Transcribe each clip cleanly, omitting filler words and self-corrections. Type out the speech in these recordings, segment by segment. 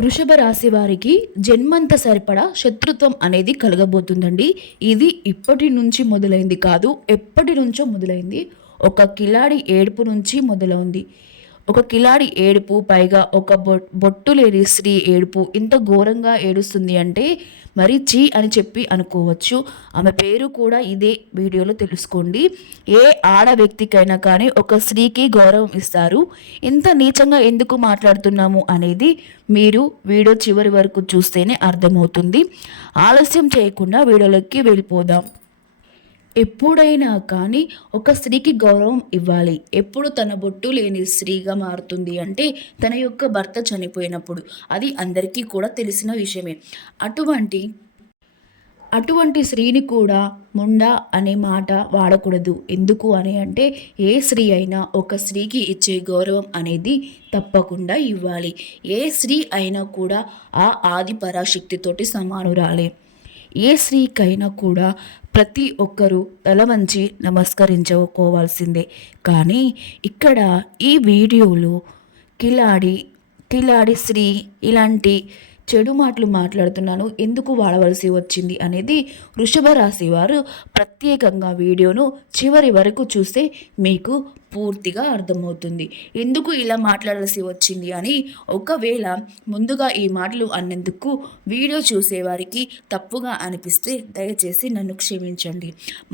వృషభ రాశి వారికి జన్మంత సరిపడా శత్రుత్వం అనేది కలగబోతుందండి. ఇది ఇప్పటి నుంచి మొదలైంది కాదు, ఎప్పటి నుంచో మొదలైంది. ఒక కిలాడి ఏడుపు నుంచి మొదలైంది. ఒక కిలాడి ఏడుపు, పైగా ఒక బొట్టు లేని స్త్రీ ఏడుపు ఇంత ఘోరంగా ఏడుస్తుంది అంటే మరి చీ అని చెప్పి అనుకోవచ్చు. ఆమె పేరు కూడా ఇదే వీడియోలో తెలుసుకోండి. ఏ ఆడ వ్యక్తికైనా కానీ ఒక స్త్రీకి గౌరవం ఇస్తారు. ఇంత నీచంగా ఎందుకు మాట్లాడుతున్నాము అనేది మీరు వీడియో చివరి వరకు చూస్తేనే అర్థమవుతుంది. ఆలస్యం చేయకుండా వీడియోలోకి వెళ్ళిపోదాం. ఎప్పుడైనా కానీ ఒక స్త్రీకి గౌరవం ఇవ్వాలి. ఎప్పుడు తన బొట్టు లేని స్త్రీగా మారుతుంది అంటే తన యొక్క భర్త చనిపోయినప్పుడు. అది అందరికీ కూడా తెలిసిన విషయమే. అటువంటి అటువంటి స్త్రీని కూడా ముండా అనే మాట వాడకూడదు. ఎందుకు అని అంటే ఏ స్త్రీ అయినా ఒక స్త్రీకి ఇచ్చే గౌరవం అనేది తప్పకుండా ఇవ్వాలి. ఏ స్త్రీ అయినా కూడా ఆ ఆది పరాశక్తితోటి సమానురాలే. ఏ స్త్రీకైనా కూడా ప్రతి ఒక్కరూ తల వంచి నమస్కరించుకోవాల్సిందే. కానీ ఇక్కడ ఈ వీడియోలో కిలాడి కిలాడి స్త్రీ ఇలాంటి చెడు మాటలు మాట్లాడుతున్నాను, ఎందుకు వాడవలసి వచ్చింది అనేది వృషభ రాశి వారు ప్రత్యేకంగా వీడియోను చివరి వరకు చూస్తే మీకు పూర్తిగా అర్థమవుతుంది ఎందుకు ఇలా మాట్లాడాల్సి వచ్చింది అని. ఒకవేళ ముందుగా ఈ మాటలు అన్నందుకు వీడియో చూసేవారికి తప్పుగా అనిపిస్తే దయచేసి నన్ను క్షమించండి.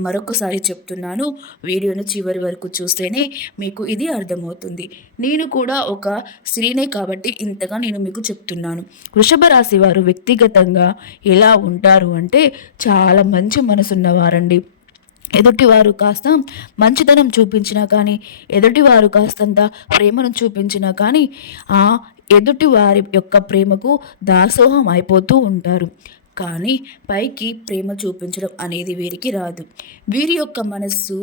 మరొకసారి చెప్తున్నాను, వీడియోను చివరి వరకు చూస్తేనే మీకు ఇది అర్థమవుతుంది. నేను కూడా ఒక స్త్రీనే కాబట్టి ఇంతగా నేను మీకు చెప్తున్నాను. వృషభ రాశి వారు వ్యక్తిగతంగా ఎలా ఉంటారు అంటే చాలా మంచి మనసున్నవారండి. ఎదుటివారు కాస్త మంచితనం చూపించినా కానీ, ఎదుటివారు కాస్తంత ప్రేమను చూపించినా కానీ ఆ ఎదుటి వారి యొక్క ప్రేమకు దాసోహం అయిపోతూ ఉంటారు. కానీ పైకి ప్రేమ చూపించడం అనేది వీరికి రాదు. వీరి యొక్క మనస్సు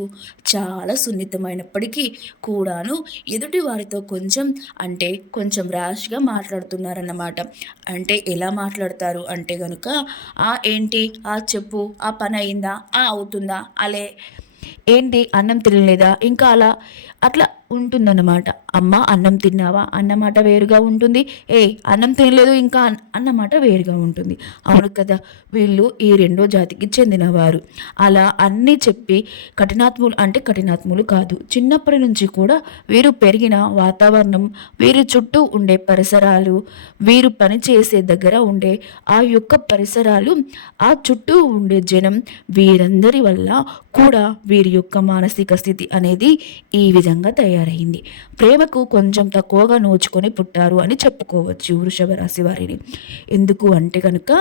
చాలా సున్నితమైనప్పటికీ కూడాను ఎదుటి వారితో కొంచెం ర్యాష్గా మాట్లాడుతున్నారన్నమాట. అంటే ఎలా మాట్లాడతారు అంటే కనుక ఏంటి, చెప్పు, ఆ పని అయిందా, అవుతుందా, అలే ఏంటి అన్నం తినలేదా, ఇంకా అట్లా ఉంటుందన్నమాట. అమ్మ అన్నం తిన్నావా అన్నమాట వేరుగా ఉంటుంది. అన్నం తినలేదు ఇంకా అన్నమాట వేరుగా ఉంటుంది. అవును కదా, వీళ్ళు ఈ రెండో జాతికి చెందినవారు. అలా అన్నీ చెప్పి కఠినాత్ములు కాదు. చిన్నప్పటి నుంచి కూడా వీరు పెరిగిన వాతావరణం, వీరి చుట్టూ ఉండే పరిసరాలు, వీరు పనిచేసే దగ్గర ఉండే ఆ యొక్క పరిసరాలు, ఆ చుట్టూ ఉండే జనం, వీరందరి వల్ల కూడా వీరి యొక్క మానసిక స్థితి అనేది ఈ విధంగా తయారైంది. ప్రేమకు కొంచెం తక్కువగా నోచుకొని పుట్టారు అని చెప్పుకోవచ్చు వృషభ రాశి వారిని. ఎందుకు అంటే కనుక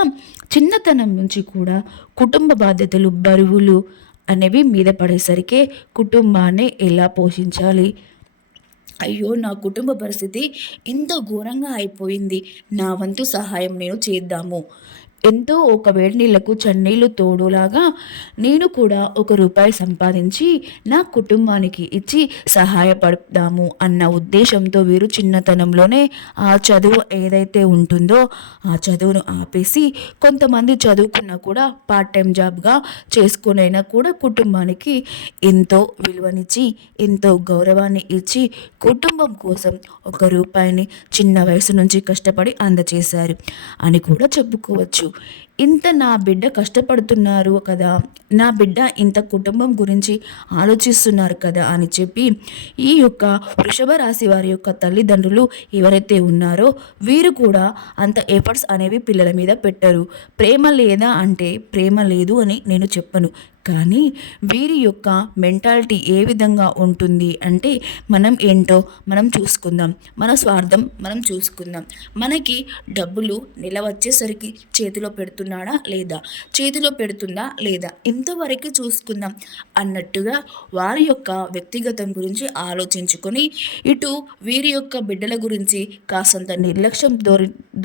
చిన్నతనం నుంచి కూడా కుటుంబ బాధ్యతలు, బరువులు అనేవి మీద పడేసరికి కుటుంబాన్ని ఎలా పోషించాలి, అయ్యో నా కుటుంబ పరిస్థితి ఇంత ఘోరంగా అయిపోయింది, నా వంతు సహాయం నేను చేద్దాము, ఎంతో ఒక వేడి నీళ్లకు చన్నీళ్ళు తోడులాగా నేను కూడా ₹1 సంపాదించి నా కుటుంబానికి ఇచ్చి సహాయపడదాము అన్న ఉద్దేశంతో వీరు చిన్నతనంలోనే ఆ చదువు ఏదైతే ఉంటుందో ఆ చదువును ఆపేసి, కొంతమంది చదువుకున్నా కూడా పార్ట్ టైం జాబ్గా చేసుకునైనా కూడా కుటుంబానికి ఎంతో విలువనిచ్చి, ఎంతో గౌరవాన్ని ఇచ్చి, కుటుంబం కోసం ₹1 చిన్న వయసు నుంచి కష్టపడి అందచేశారు అని కూడా చెప్పుకోవచ్చు. ఇంత నా బిడ్డ కష్టపడుతున్నారు కదా, నా బిడ్డ ఇంత కుటుంబం గురించి ఆలోచిస్తున్నారు కదా అని చెప్పి ఈ యొక్క వృషభ రాశి వారి యొక్క తల్లిదండ్రులు ఎవరైతే ఉన్నారో వీరు కూడా అంత ఎఫర్ట్స్ అనేవి పిల్లల మీద పెట్టరు. ప్రేమ లేదా అంటే ప్రేమ లేదు అని నేను చెప్పను. కానీ వీరి యొక్క మెంటాలిటీ ఏ విధంగా ఉంటుంది అంటే మనం ఏంటో మనం చూసుకుందాం, మన స్వార్థం మనం చూసుకుందాం, మనకి డబ్బులు నెల వచ్చేసరికి చేతిలో పెడుతుందా లేదా ఇంతవరకు చూసుకుందాం అన్నట్టుగా వారి యొక్క వ్యక్తిగతం గురించి ఆలోచించుకొని ఇటు వీరి యొక్క బిడ్డల గురించి కాసంత నిర్లక్ష్యం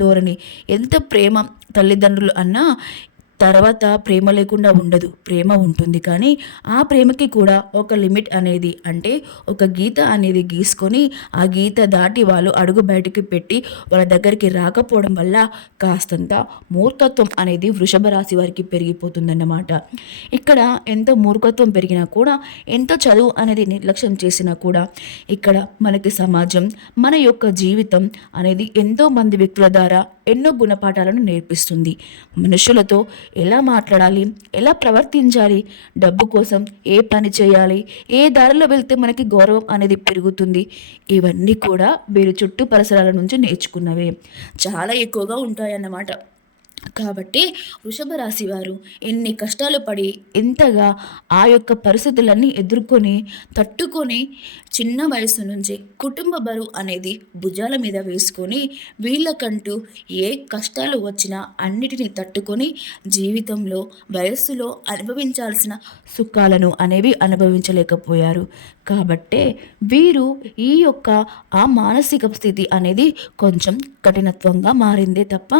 ధోరణి, ఎంత ప్రేమ తల్లిదండ్రులు అన్నా తర్వాత ప్రేమ లేకుండా ఉండదు. ప్రేమ ఉంటుంది. కానీ ఆ ప్రేమకి కూడా ఒక లిమిట్ అనేది, అంటే ఒక గీత అనేది గీసుకొని ఆ గీత దాటి వాళ్ళు అడుగు బయటికి పెట్టి వాళ్ళ దగ్గరికి రాకపోవడం వల్ల కాస్తంత మూర్ఖత్వం అనేది వృషభ రాశి వారికి పెరిగిపోతుందన్నమాట. ఇక్కడ ఎంత మూర్ఖత్వం పెరిగినా కూడా, ఎంత చదువు అనేది నిర్లక్ష్యం చేసినా కూడా, ఇక్కడ మనకి సమాజం, మన యొక్క జీవితం అనేది ఎంతో మంది వ్యక్తుల ద్వారా ఎన్నో గుణపాఠాలను నేర్పిస్తుంది. మనుషులతో ఎలా మాట్లాడాలి, ఎలా ప్రవర్తించాలి, డబ్బు కోసం ఏ పని చేయాలి, ఏ దారిలో వెళ్తే మనకి గౌరవం అనేది పెరుగుతుంది, ఇవన్నీ కూడా వీరి చుట్టూ పరిసరాల నుంచి నేర్చుకున్నవే. చాలా ఎక్కువగా ఉంటాయన్నమాట. కాబట్టి వృషభ రాశి వారు ఎన్ని కష్టాలు పడి ఎంతగా ఆ యొక్క పరిస్థితులన్నీ ఎదుర్కొని తట్టుకొని చిన్న వయసు నుంచి కుటుంబ బరువు అనేది భుజాల మీద వేసుకొని వీళ్ళకంటూ ఏ కష్టాలు వచ్చినా అన్నిటినీ తట్టుకొని జీవితంలో వయస్సులో అనుభవించాల్సిన సుఖాలను అనేవి అనుభవించలేకపోయారు. కాబట్టే వీరు ఈ యొక్క ఆ మానసిక స్థితి అనేది కొంచెం కఠినత్వంగా మారిందే తప్ప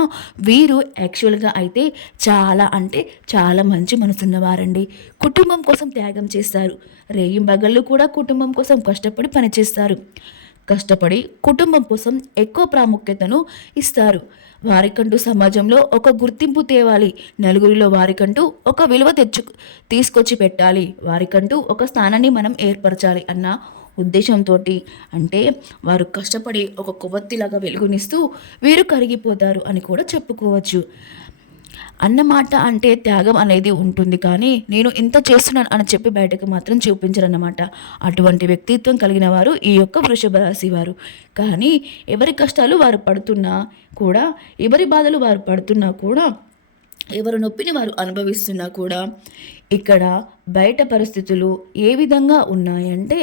వీరు యాక్చువల్గా అయితే చాలా అంటే చాలా మంచి మనసున్నవారండి. కుటుంబం కోసం త్యాగం చేస్తారు. రేయింబగళ్ళు కూడా కుటుంబం కోసం కష్టపడి పనిచేస్తారు. కష్టపడి కుటుంబం కోసం ఎక్కువ ప్రాముఖ్యతను ఇస్తారు. వారికంటూ సమాజంలో ఒక గుర్తింపు తేవాలి, నలుగురిలో వారికంటూ ఒక విలువ తీసుకొచ్చి పెట్టాలి, వారికంటూ ఒక స్థానాన్ని మనం ఏర్పరచాలి అన్న ఉద్దేశంతో, అంటే వారు కష్టపడి ఒక కొవ్వొత్తిలాగా వెలుగునిస్తూ వీరు కరిగిపోతారు అని కూడా చెప్పుకోవచ్చు. అన్నమాట అంటే త్యాగం అనేది ఉంటుంది. కానీ నేను ఇంత చేస్తున్నాను అని చెప్పి బయటకు మాత్రం చూపించరన్నమాట. అటువంటి వ్యక్తిత్వం కలిగిన వారు ఈ యొక్క వృషభ రాశి వారు. కానీ ఎవరి కష్టాలు వారు పడుతున్నా కూడా, ఎవరి బాధలు వారు పడుతున్నా కూడా, ఎవరు నొప్పిని వారు అనుభవిస్తున్నా కూడా, ఇక్కడ బయట పరిస్థితులు ఏ విధంగా ఉన్నాయంటే,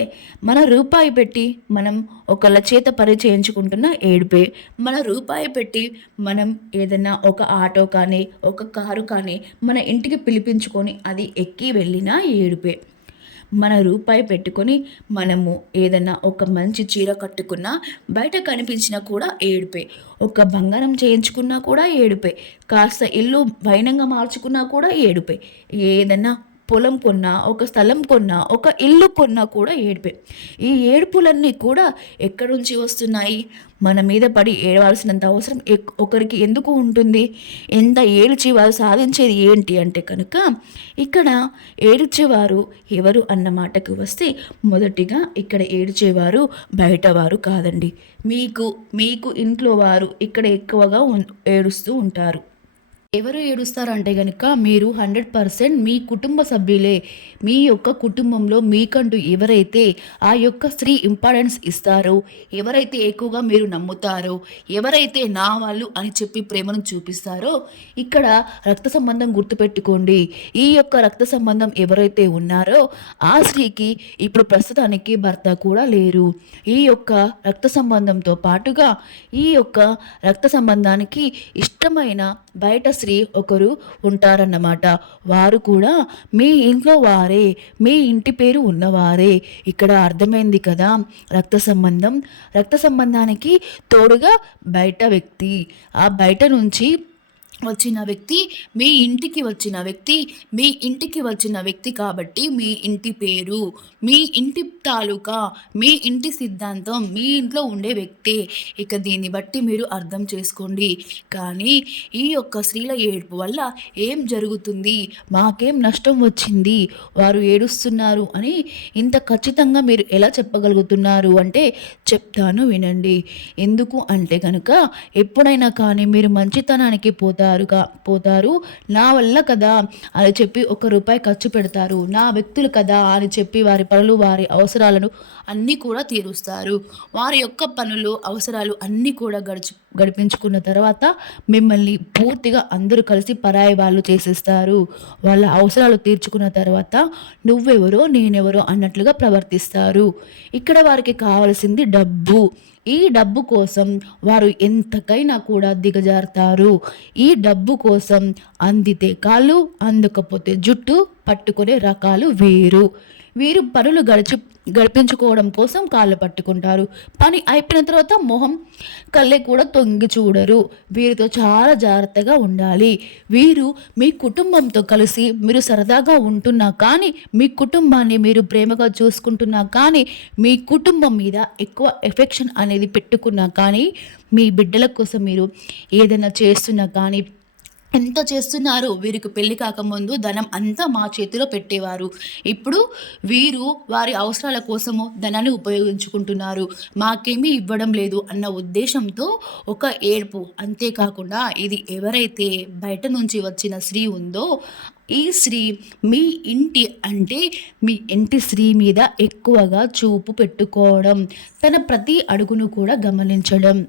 మన రూపాయి పెట్టి మనం ఒకళ్ళ చేత పని చేయించుకుంటున్న ఏడుపే, మన రూపాయి పెట్టి మనం ఏదైనా ఒక ఆటో కానీ ఒక కారు కానీ మన ఇంటికి పిలిపించుకొని అది ఎక్కి వెళ్ళినా ఏడుపే. మన రూపాయి పెట్టుకొని మనము ఏదన్నా ఒక మంచి చీర కట్టుకున్నా బయట కనిపించినా కూడా ఏడుపే. ఒక బంగారం చేయించుకున్నా కూడా ఏడుపే. కాస్త ఇల్లు వైనంగా మార్చుకున్నా కూడా ఏడుపే. ఏదన్నా పొలం కొన్నా, ఒక స్థలం కొన్నా, ఒక ఇల్లు కొన్నా కూడా ఏడుపే. ఈ ఏడుపులన్నీ కూడా ఎక్కడి నుంచి వస్తున్నాయి? మన మీద పడి ఏడవలసినంత అవసరం ఒకరికి ఎందుకు ఉంటుంది? ఎంత ఏడ్చి వారు సాధించేది ఏంటి అంటే కనుక, ఇక్కడ ఏడ్చేవారు ఎవరు అన్న మాటకు వస్తే, మొదటిగా ఇక్కడ ఏడ్చేవారు బయటవారు కాదండి. మీకు ఇంట్లో వారు ఇక్కడ ఎక్కువగా ఏడుస్తూ ఉంటారు. ఎవరు ఏడుస్తారంటే కనుక, మీరు 100% మీ కుటుంబ సభ్యులే. మీ యొక్క కుటుంబంలో మీకంటూ ఎవరైతే ఆ యొక్క స్త్రీ ఇంపార్టెన్స్ ఇస్తారో, ఎవరైతే ఎక్కువగా మీరు నమ్ముతారో, ఎవరైతే నా వాళ్ళు అని చెప్పి ప్రేమను చూపిస్తారో, ఇక్కడ రక్త సంబంధం గుర్తుపెట్టుకోండి. ఈ యొక్క రక్త సంబంధం ఎవరైతే ఉన్నారో ఆ స్త్రీకి ఇప్పుడు ప్రస్తుతానికి భర్త కూడా లేరు. ఈ యొక్క రక్త సంబంధంతో పాటుగా ఈ యొక్క రక్త సంబంధానికి ఇష్టమైన బయట స్త్రీ ఒకరు ఉంటారన్నమాట. వారు కూడా మీ ఇంట్లో వారే, మీ ఇంటి పేరు ఉన్నవారే. ఇక్కడ అర్థమైంది కదా, రక్త సంబంధానికి తోడుగా బయట వ్యక్తి, ఆ బయట నుంచి వచ్చిన వ్యక్తి, మీ ఇంటికి వచ్చిన వ్యక్తి, మీ ఇంటికి వచ్చిన వ్యక్తి కాబట్టి మీ ఇంటి పేరు, మీ ఇంటి తాలూకా, మీ ఇంటి సిద్ధాంతం, మీ ఇంట్లో ఉండే వ్యక్తే. ఇక దీన్ని బట్టి మీరు అర్థం చేసుకోండి. కానీ ఈ యొక్క స్త్రీల ఏడుపు వల్ల ఏం జరుగుతుంది, మాకేం నష్టం వచ్చింది, వారు ఏడుస్తున్నారు అని ఇంత ఖచ్చితంగా మీరు ఎలా చెప్పగలుగుతున్నారు అంటే, చెప్తాను వినండి. ఎందుకు అంటే కనుక, ఎప్పుడైనా కానీ మీరు మంచితనానికి పోతారు, నా వల్ల కదా అని చెప్పి ₹1 ఖర్చు పెడతారు, నా వ్యక్తులు కదా అని చెప్పి వారి పనులు, వారి అవసరాలను అన్నీ కూడా తీరుస్తారు. వారి యొక్క పనులు, అవసరాలు అన్నీ కూడా గడిపించుకున్న తర్వాత మిమ్మల్ని పూర్తిగా అందరూ కలిసి పరాయి వాళ్ళు చేసేస్తారు. వాళ్ళ అవసరాలు తీర్చుకున్న తర్వాత నువ్వెవరో నేనెవరో అన్నట్లుగా ప్రవర్తిస్తారు. ఇక్కడ వారికి కావాల్సింది డబ్బు. ఈ డబ్బు కోసం వారు ఎంతకైనా కూడా దిగజారుతారు. ఈ డబ్బు కోసం అందితే కాళ్ళు, అందకపోతే జుట్టు పట్టుకునే రకాలు వీరు. వీరు పనులు గడిపించుకోవడం కోసం కాళ్ళు పట్టుకుంటారు. పని అయిపోయిన తర్వాత మొహం కళ్ళే కూడా తొంగి చూడరు. వీరితో చాలా జాగ్రత్తగా ఉండాలి. వీరు మీ కుటుంబంతో కలిసి మీరు సరదాగా ఉంటున్నా కానీ, మీ కుటుంబాన్ని మీరు ప్రేమగా చూసుకుంటున్నా కానీ, మీ కుటుంబం మీద ఎక్కువ ఎఫెక్షన్ అనేది పెట్టుకున్నా కానీ, మీ బిడ్డల కోసం మీరు ఏదైనా చేస్తున్నా కానీ, ఎంత చేస్తున్నారు. వీరికి పెళ్లి కాకముందు ధనం అంతా మా చేతిలో పెట్టేవారు. ఇప్పుడు వీరు వారి అవసరాల కోసము ధనాన్ని ఉపయోగించుకుంటున్నారు. మాకేమీ ఇవ్వడం లేదు అన్న ఉద్దేశంతో ఒక ఏడుపు. అంతేకాకుండా ఇది ఎవరైతే బయట నుంచి వచ్చిన స్త్రీ ఉందో, ఈ స్త్రీ మీ ఇంటి అంటే మీ ఇంటి స్త్రీ మీద ఎక్కువగా చూపు పెట్టుకోవడం, తన ప్రతి అడుగును కూడా గమనించడం,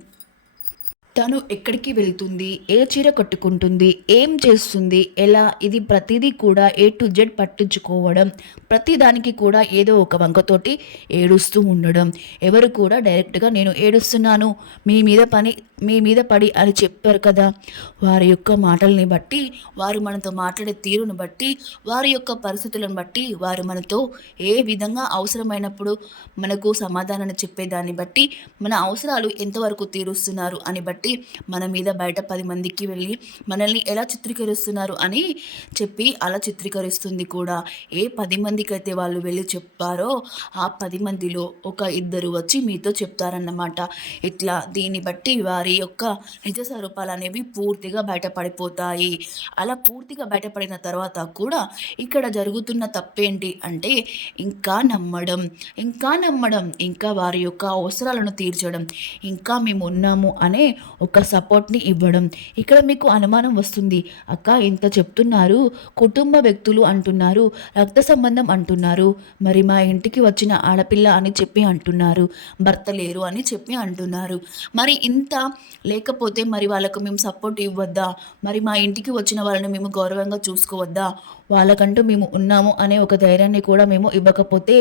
తను ఎక్కడికి వెళ్తుంది, ఏ చీర కట్టుకుంటుంది, ఏం చేస్తుంది, ఎలా, ఇది ప్రతిదీ కూడా ఏ టు జెడ్ పట్టించుకోవడం, ప్రతిదానికి కూడా ఏదో ఒక వంకతోటి ఏడుస్తూ ఉండడం. ఎవరు కూడా డైరెక్ట్గా నేను ఏడుస్తున్నాను మీ మీద పడి అని చెప్పారు కదా. వారి యొక్క మాటల్ని బట్టి, వారు మనతో మాట్లాడే తీరును బట్టి, వారి యొక్క పరిస్థితులను బట్టి, వారు మనతో ఏ విధంగా అవసరమైనప్పుడు మనకు సమాధానాన్ని చెప్పేదాన్ని బట్టి, మన అవసరాలు ఎంతవరకు తీరుస్తున్నారు అని బట్టి మన మీద బయట 10 మందికి వెళ్ళి మనల్ని ఎలా చిత్రీకరిస్తున్నారు అని చెప్పి అలా చిత్రీకరిస్తుంది కూడా. ఏ 10 మందికైతే వాళ్ళు వెళ్ళి చెప్పారో ఆ 10 మందిలో ఒక 2 వచ్చి మీతో చెప్తారన్నమాట. ఇట్లా దీన్ని బట్టి వారి యొక్క నిజ స్వరూపాలు అనేవి పూర్తిగా బయటపడిపోతాయి. అలా పూర్తిగా బయటపడిన తర్వాత కూడా ఇక్కడ జరుగుతున్న తప్పేంటి అంటే ఇంకా నమ్మడం, ఇంకా వారి యొక్క అవసరాలను తీర్చడం, ఇంకా మేము ఉన్నాము అనే ఒక సపోర్ట్ని ఇవ్వడం. ఇక్కడ మీకు అనుమానం వస్తుంది, అక్క ఇంత చెప్తున్నారు, కుటుంబ వ్యక్తులు అంటున్నారు, రక్త సంబంధం అంటున్నారు, మరి మా ఇంటికి వచ్చిన ఆడపిల్ల అని చెప్పి అంటున్నారు, భర్త లేరు అని చెప్పి అంటున్నారు, మరి ఇంత లేకపోతే మరి వాళ్ళకు మేము సపోర్ట్ ఇవ్వద్దా, మరి మా ఇంటికి వచ్చిన వాళ్ళని మేము గౌరవంగా చూసుకోవద్దా, వాళ్ళకంటూ మేము ఉన్నాము అనే ఒక ధైర్యాన్ని కూడా మేము ఇవ్వకపోతే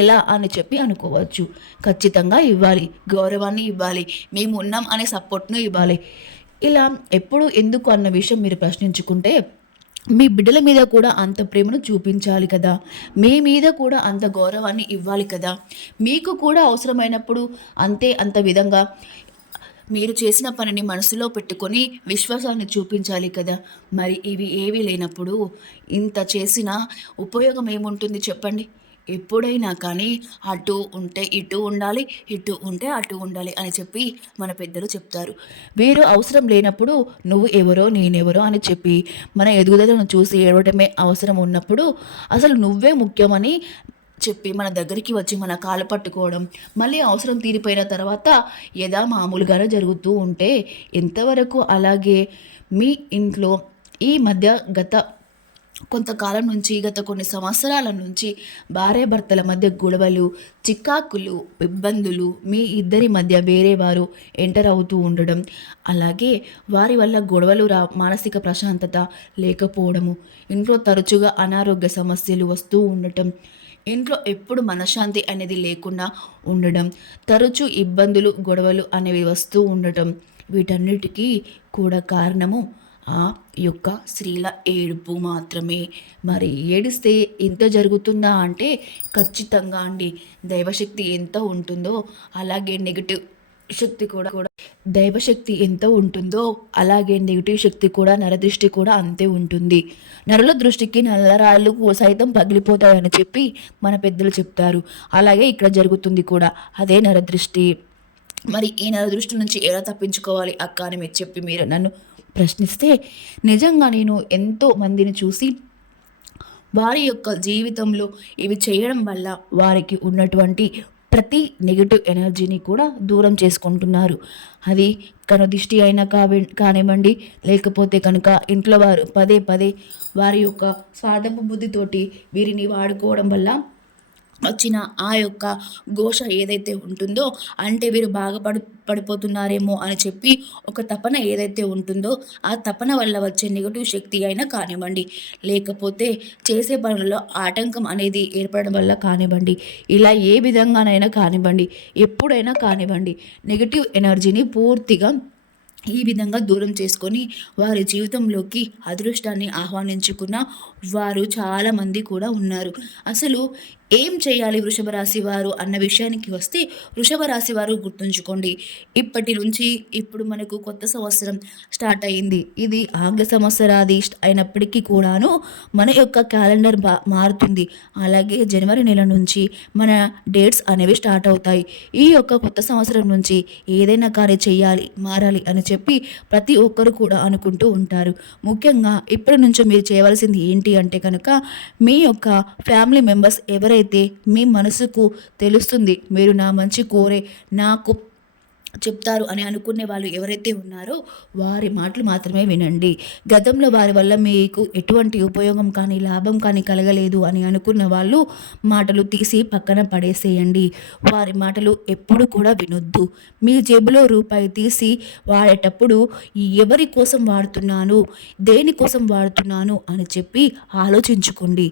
ఎలా అని చెప్పి అనుకోవచ్చు. ఖచ్చితంగా ఇవ్వాలి, గౌరవాన్ని ఇవ్వాలి, మేము ఉన్నాం అనే సపోర్ట్ను ఇవ్వాలి. ఇలా ఎప్పుడు ఎందుకు అన్న విషయం మీరు ప్రశ్నించుకుంటే, మీ బిడ్డల మీద కూడా అంత ప్రేమను చూపించాలి కదా, మీ మీద కూడా అంత గౌరవాన్ని ఇవ్వాలి కదా, మీకు కూడా అవసరమైనప్పుడు అంత విధంగా మీరు చేసిన పనిని మనసులో పెట్టుకొని విశ్వాసాన్ని చూపించాలి కదా. మరి ఇవి ఏవీ లేనప్పుడు ఇంత చేసిన ఉపయోగం ఏముంటుంది చెప్పండి. ఎప్పుడైనా కానీ అటు ఉంటే ఇటు ఉండాలి, ఇటు ఉంటే అటు ఉండాలి అని చెప్పి మన పెద్దలు చెప్తారు. వీరు అవసరం లేనప్పుడు నువ్వు ఎవరో నేనెవరో అని చెప్పి మన ఎదుగుదలను చూసి ఏడవటమే అవసరం ఉన్నప్పుడు అసలు నువ్వే ముఖ్యమని చెప్పి మన దగ్గరికి వచ్చి మన కాలు పట్టుకోవడం, మళ్ళీ అవసరం తీరిపోయిన తర్వాత మామూలుగానే జరుగుతూ ఉంటే ఎంతవరకు అలాగే మీ ఇంట్లో ఈ మధ్య గత కొంతకాలం నుంచి, గత కొన్ని సంవత్సరాల నుంచి భార్యాభర్తల మధ్య గొడవలు, చికాకులు, ఇబ్బందులు, మీ ఇద్దరి మధ్య వేరే వారు ఎంటర్ అవుతూ ఉండడం, అలాగే వారి వల్ల గొడవలు మానసిక ప్రశాంతత లేకపోవడము, ఇంట్లో తరచుగా అనారోగ్య సమస్యలు వస్తూ ఉండటం, ఇంట్లో ఎప్పుడు మనశ్శాంతి అనేది లేకుండా ఉండడం, తరచూ ఇబ్బందులు, గొడవలు అనేవి వస్తూ ఉండటం, వీటన్నిటికీ కూడా కారణము ఆ యొక్క స్త్రీల ఏడుపు మాత్రమే. మరి ఏడిస్తే ఇంత జరుగుతుందా అంటే ఖచ్చితంగా అండి. దైవశక్తి ఎంత ఉంటుందో అలాగే నెగిటివ్ శక్తి కూడా దైవశక్తి ఎంత ఉంటుందో అలాగే నెగిటివ్ శక్తి కూడా, నరదృష్టి కూడా అంతే ఉంటుంది. నరుల దృష్టికి నల్లరాళ్ళు సైతం పగిలిపోతాయని చెప్పి మన పెద్దలు చెప్తారు. అలాగే ఇక్కడ జరుగుతుంది కూడా అదే నరదృష్టి. మరి ఈ నరదృష్టి నుంచి ఎలా తప్పించుకోవాలి అక్క అని మీరు నన్ను ప్రశ్నిస్తే, నిజంగా నేను ఎంతో మందిని చూసి వారి యొక్క జీవితంలో ఇవి చేయడం వల్ల వారికి ఉన్నటువంటి ప్రతి నెగిటివ్ ఎనర్జీని కూడా దూరం చేసుకుంటున్నారు. అది కనుదిష్టి అయినా కానివ్వండి, లేకపోతే కనుక ఇంట్లో వారు పదే పదే వారి యొక్క స్వార్థపు బుద్ధితోటి వీరిని వాడుకోవడం వల్ల వచ్చిన ఆ యొక్క ఘోష ఏదైతే ఉంటుందో, అంటే వీరు బాగా పడిపోతున్నారేమో అని చెప్పి ఒక తపన ఏదైతే ఉంటుందో, ఆ తపన వల్ల వచ్చే నెగటివ్ శక్తి అయినా కానివ్వండి, లేకపోతే చేసే పనుల్లో ఆటంకం అనేది ఏర్పడడం వల్ల కానివ్వండి, ఇలా ఏ విధంగానైనా కానివ్వండి, ఎప్పుడైనా కానివ్వండి, నెగటివ్ ఎనర్జీని పూర్తిగా ఈ విధంగా దూరం చేసుకొని వారి జీవితంలోకి అదృష్టాన్ని ఆహ్వానించుకున్న వారు చాలామంది కూడా ఉన్నారు. అసలు ఏం చేయాలి వృషభ రాశి వారు అన్న విషయానికి వస్తే, వృషభ రాశి వారు గుర్తుంచుకోండి, ఇప్పటి నుంచి ఇప్పుడు మనకు కొత్త సంవత్సరం స్టార్ట్ అయింది. ఇది ఆంగ్ల సంవత్సరాది అయినప్పటికీ కూడాను మన యొక్క క్యాలెండర్ మారుతుంది. అలాగే జనవరి నెల నుంచి మన డేట్స్ అనేవి స్టార్ట్ అవుతాయి. ఈ యొక్క కొత్త సంవత్సరం నుంచి ఏదైనా కానీ చెయ్యాలి, మారాలి అని చెప్పి ప్రతి ఒక్కరు కూడా అనుకుంటూ ఉంటారు. ముఖ్యంగా ఇప్పటి నుంచో మీరు చేయవలసింది ఏంటి అంటే కనుక, మీ యొక్క ఫ్యామిలీ మెంబర్స్ ఎవరైతే మీ మనసుకు తెలుస్తుంది, మీరు నా మంచి కోరే నాకు చెప్తారు అని అనుకునే వాళ్ళు ఎవరైతే ఉన్నారో వారి మాటలు మాత్రమే వినండి. గతంలో వారి వల్ల మీకు ఎటువంటి ఉపయోగం కానీ లాభం కానీ కలగలేదు అని అనుకున్న వాళ్ళు మాటలు తీసి పక్కన పడేసేయండి. వారి మాటలు ఎప్పుడు కూడా వినొద్దు. మీ జేబులో రూపాయి తీసి వాడేటప్పుడు ఎవరి కోసం వాడుతున్నాను, దేనికోసం వాడుతున్నాను అని చెప్పి ఆలోచించుకోండి.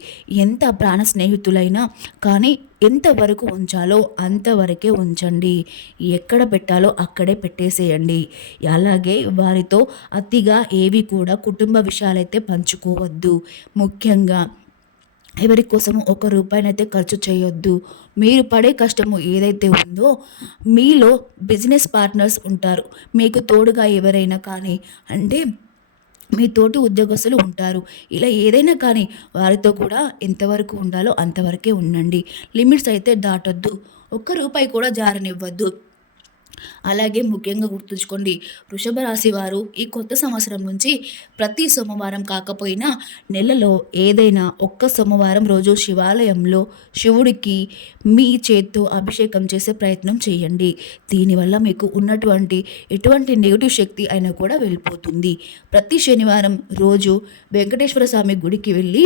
ఎంత ప్రాణ స్నేహితులైనా కానీ ఎంతవరకు ఉంచాలో అంతవరకే ఉంచండి. ఎక్కడ పెట్టాలో అక్కడే పెట్టేసేయండి. అలాగే వారితో అతిగా ఏవి కూడా కుటుంబ విషయాలైతే పంచుకోవద్దు. ముఖ్యంగా ఎవరి కోసము ఒక్క రూపాయినైతే ఖర్చు చేయొద్దు. మీరు పడే కష్టము ఏదైతే ఉందో, మీలో బిజినెస్ పార్ట్నర్స్ ఉంటారు, మీకు తోడుగా ఎవరైనా కానీ, అంటే మీ తోటి ఉద్యోగస్తులు ఉంటారు. ఇలా ఏదైనా కానీ వారితో కూడా ఎంతవరకు ఉండాలో అంతవరకే ఉండండి. లిమిట్స్ అయితే దాటొద్దు. ఒక్క రూపాయి కూడా జారనివ్వద్దు. అలాగే ముఖ్యంగా గుర్తుంచుకోండి, వృషభ రాశి వారు ఈ కొత్త సంవత్సరం నుంచి ప్రతి సోమవారం కాకపోయినా నెలలో ఏదైనా ఒక్క సోమవారం రోజు శివాలయంలో శివుడికి మీ చేత్తో అభిషేకం చేసే ప్రయత్నం చేయండి. దీనివల్ల మీకు ఉన్నటువంటి ఎటువంటి నెగిటివ్ శక్తి అయినా కూడా వెళ్ళిపోతుంది. ప్రతి శనివారం రోజు వెంకటేశ్వర స్వామి గుడికి వెళ్ళి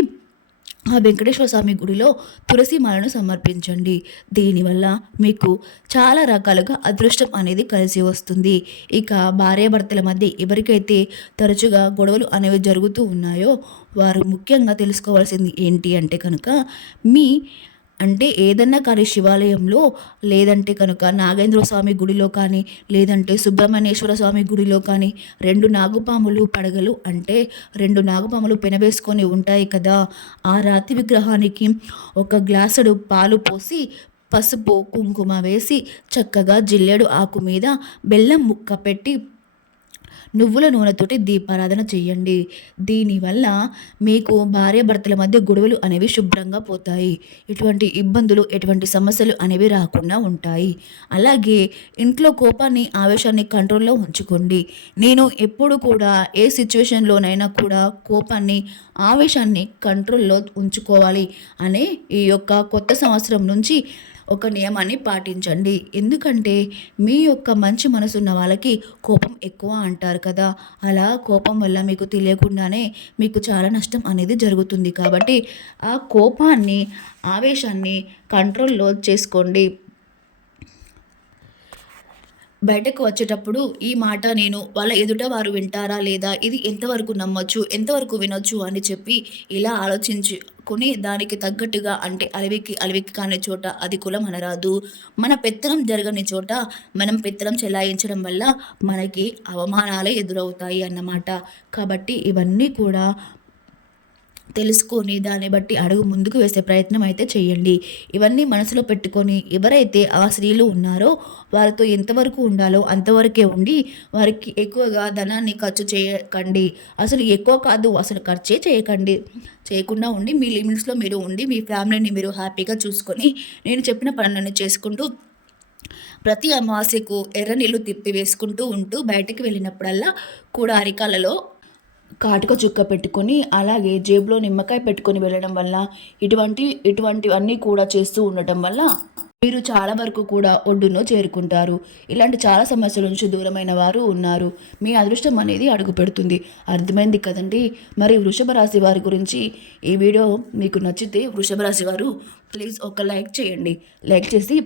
ఆ వెంకటేశ్వర స్వామి గుడిలో తులసి మాలను సమర్పించండి. దీనివల్ల మీకు చాలా రకాలుగా అదృష్టం అనేది కలిసి వస్తుంది. ఇక భార్యాభర్తల మధ్య ఎవరికైతే తరచుగా గొడవలు అనేవి జరుగుతూ ఉన్నాయో వారు ముఖ్యంగా తెలుసుకోవాల్సింది ఏంటి అంటే కనుక, మీ అంటే ఏదన్నా కానీ శివాలయంలో, లేదంటే కనుక నాగేంద్ర స్వామి గుడిలో కానీ, లేదంటే సుబ్రహ్మణ్యేశ్వర స్వామి గుడిలో కానీ 2 నాగుపాములు పడగలు, అంటే 2 నాగుపాములు పెనవేసుకొని ఉంటాయి కదా, ఆ రాతి విగ్రహానికి ఒక గ్లాసుడు పాలు పోసి పసుపు కుంకుమ వేసి చక్కగా జిల్లేడు ఆకు మీద బెల్లం ముక్క పెట్టి నువ్వుల నూనెతోటి దీపారాధన చేయండి. దీనివల్ల మీకు భార్యాభర్తల మధ్య గొడవలు అనేవి శుభ్రంగా పోతాయి. ఎటువంటి ఇబ్బందులు, ఎటువంటి సమస్యలు అనేవి రాకుండా ఉంటాయి. అలాగే ఇంట్లో కోపాన్ని, ఆవేశాన్ని కంట్రోల్లో ఉంచుకోండి. నేను ఎప్పుడు కూడా ఏ సిచ్యువేషన్లోనైనా కూడా కోపాన్ని, ఆవేశాన్ని కంట్రోల్లో ఉంచుకోవాలి అనే ఈ యొక్క కొత్త సంవత్సరం నుంచి ఒక నియమాన్ని పాటించండి. ఎందుకంటే మీ యొక్క మంచి మనసున్న వాళ్ళకి కోపం ఎక్కువ అంటారు కదా, అలా కోపం వల్ల మీకు తెలియకుండానే మీకు చాలా నష్టం అనేది జరుగుతుంది. కాబట్టి ఆ కోపాన్ని, ఆవేశాన్ని కంట్రోల్లో చేసుకోండి. బయటకు వచ్చేటప్పుడు ఈ మాట నేను వాళ్ళ ఎదుట వారు వింటారా లేదా, ఇది ఎంతవరకు నమ్మొచ్చు, ఎంతవరకు వినొచ్చు అని చెప్పి ఇలా ఆలోచించుకొని దానికి తగ్గట్టుగా, అంటే అలివికి కాని చోట అది కులం అనరాదు. మన పెత్తనం జరగని చోట మనం పెత్తనం చెలాయించడం వల్ల మనకి అవమానాలే ఎదురవుతాయి అన్నమాట. కాబట్టి ఇవన్నీ కూడా తెలుసుకొని దాన్ని బట్టి అడుగు ముందుకు వేసే ప్రయత్నం అయితే చేయండి. ఇవన్నీ మనసులో పెట్టుకొని ఎవరైతే ఆ స్త్రీలు ఉన్నారో వారితో ఎంతవరకు ఉండాలో అంతవరకే ఉండి వారికి ఎక్కువగా ధనాన్ని ఖర్చు చేయకండి. అసలు ఎక్కువ కాదు, అసలు ఖర్చే చేయకుండా ఉండి మీ లిమిట్స్లో మీరు ఉండి మీ ఫ్యామిలీని మీరు హ్యాపీగా చూసుకొని నేను చెప్పిన పనులను చేసుకుంటూ ప్రతి అమావాస్యకు ఎర్ర నీళ్ళు తిప్పి వేసుకుంటూ ఉంటూ బయటికి వెళ్ళినప్పుడల్లా కూడా అరికాలలో కాటుక చుక్క పెట్టుకొని, అలాగే జేబులో నిమ్మకాయ పెట్టుకొని వెళ్ళడం వల్ల, ఇటువంటివన్నీ కూడా చేస్తూ ఉండటం వల్ల మీరు చాలా వరకు కూడా ఒడ్డును చేరుకుంటారు. ఇలాంటి చాలా సమస్యల నుంచి దూరమైన వారు ఉన్నారు. మీ అదృష్టం అనేది అడుగు పెడుతుంది. అర్థమైంది కదండి. మరి వృషభ రాశి వారి గురించి ఈ వీడియో మీకు నచ్చితే వృషభ రాశి వారు ప్లీజ్ ఒక లైక్ చేయండి. లైక్ చేసి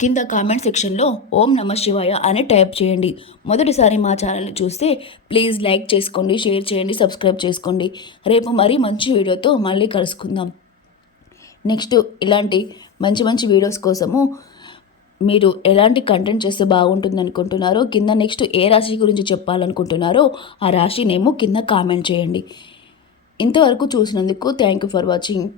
కింద కామెంట్ సెక్షన్లో ఓం నమ శివాయ అని టైప్ చేయండి. మొదటిసారి మా ఛానల్ని చూస్తే ప్లీజ్ లైక్ చేసుకోండి, షేర్ చేయండి, సబ్స్క్రైబ్ చేసుకోండి. రేపు మరీ మంచి వీడియోతో మళ్ళీ కలుసుకుందాం. నెక్స్ట్ ఇలాంటి మంచి వీడియోస్ కోసము మీరు ఎలాంటి కంటెంట్ చేస్తే బాగుంటుంది అనుకుంటున్నారో, కింద నెక్స్ట్ ఏ రాశి గురించి చెప్పాలనుకుంటున్నారో ఆ రాశినేమో కింద కామెంట్ చేయండి. ఇంతవరకు చూసినందుకు థ్యాంక్ యూ ఫర్ వాచింగ్.